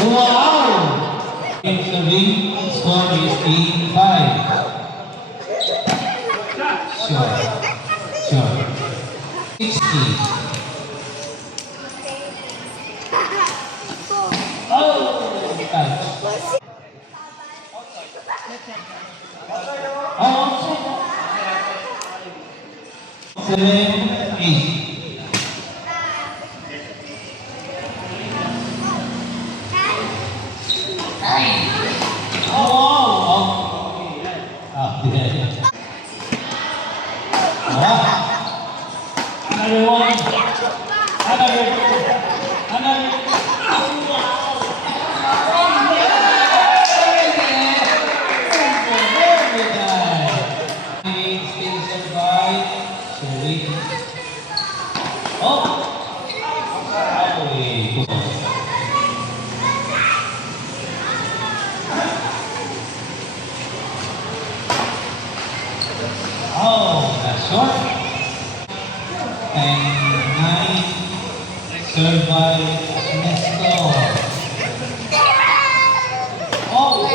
Wow! The win score is 8-5. Sure. 60. Oh! Touch. Oh, 7-8. Another one. Another. Oh, that's short. And 9, served by Nestor. Oh!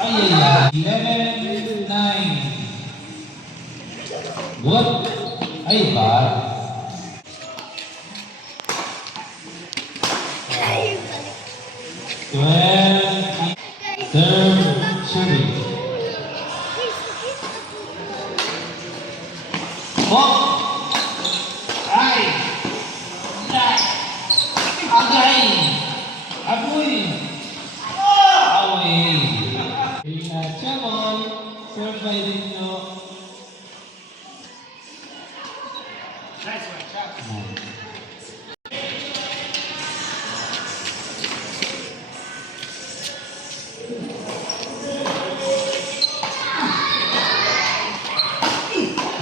Ay, 11-9. Good. Ay, bad. 12, serve, serving. Oh! Ay! Agay! Apoy! Away! Chabol, served by Dino. Nice one, shot.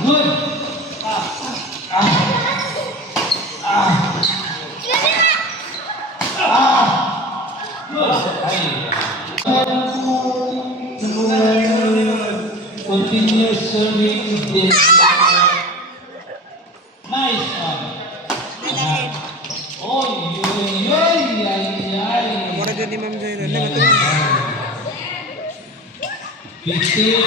Good! Continue serving this. Nice one. Oh, Mura dyan ni Ma'am Jaira. 15.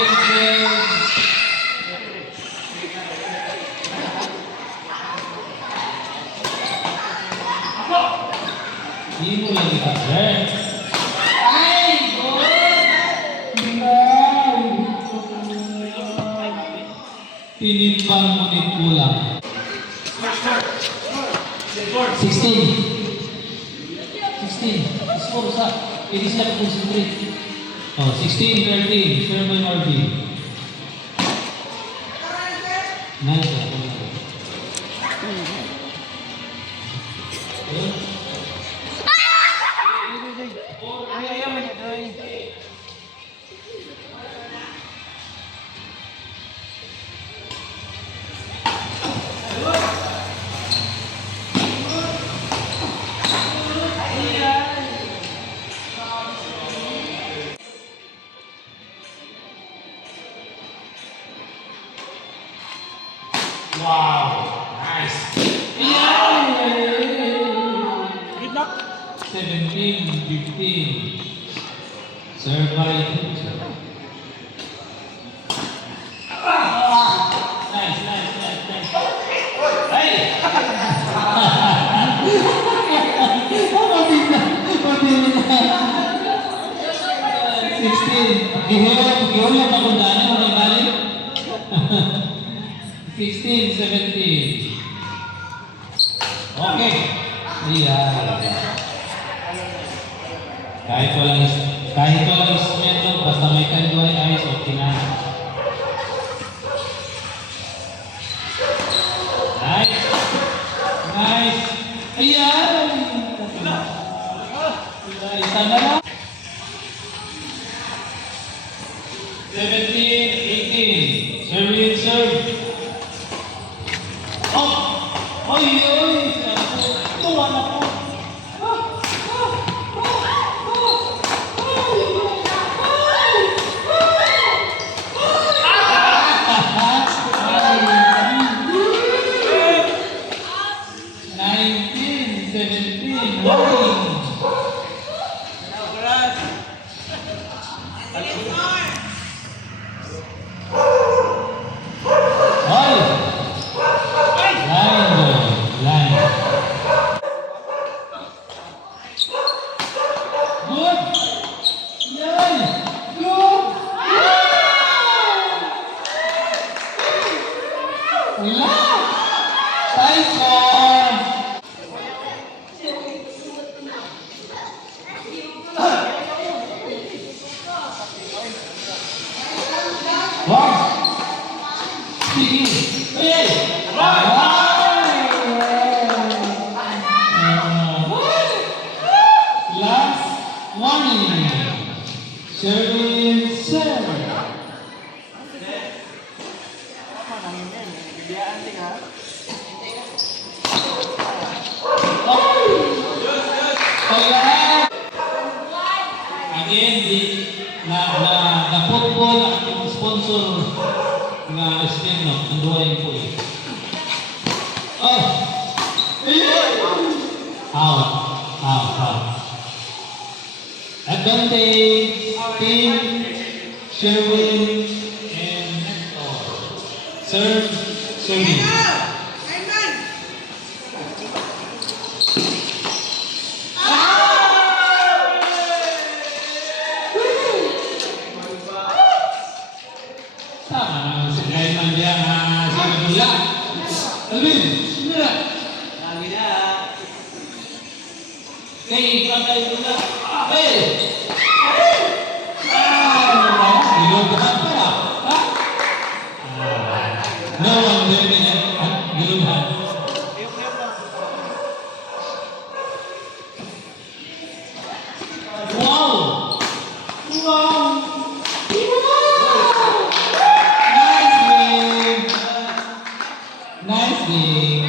Hindi mo lang ita-turn. Ay! Tinimbang mo din kulang. 16. Score sa. Hindi sila concentrate. Oh, 16-13. Serve by RB. Nice. Wow! Nice! 17-15. Serve by Nice. Hey! Ihulap akong daan mo may balik. 16-17. Okay. Kahit walang instrumento, basta may kanduay ayos, okay na. Nice. Ayan. Isa na lang. 17-18. Serve. Oh! Ay! Tuwa na po. Ay! Line boy. Line. Good! Yan! Good! Wala! Time score! Wow! Sige! Hey! Last warning. Serving serve. Kaya again, na football ang sponsor nga Espino, ang duwain po eh. Oh! Out. Advantage, team, Sherwin, and serve, serving. Tama naman si Gaiman diyan si Magula. Alvin, sino na? Hey, ikaw tayo Magula. Hey! Gilubahan pala. Ha? No one there niya. Gilubahan. Wow! Wow! Nice game.